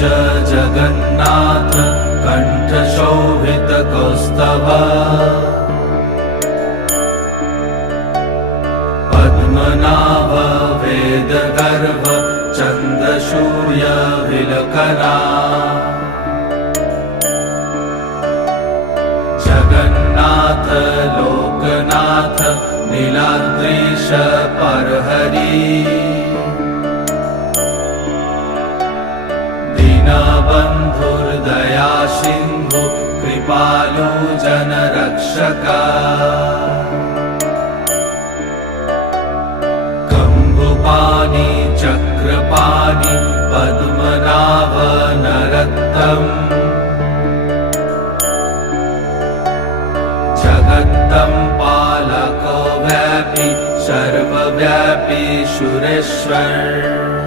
जगन्नाथ कण्ठशोभितकौस्तभ पद्मनाभ वेदगर्भ चन्द्रसूर्यविलकरा जगन्नाथ लोकनाथ नीलाद्रीश परहरि दीनबन्धुर्दया सिन्धु कृपालु जनरक्षक कम्बुपाणि चक्रपाणि पद्मनाभ नरोत्तम जगत्तं पालको व्यापी सर्वव्यापी सुरेश्वर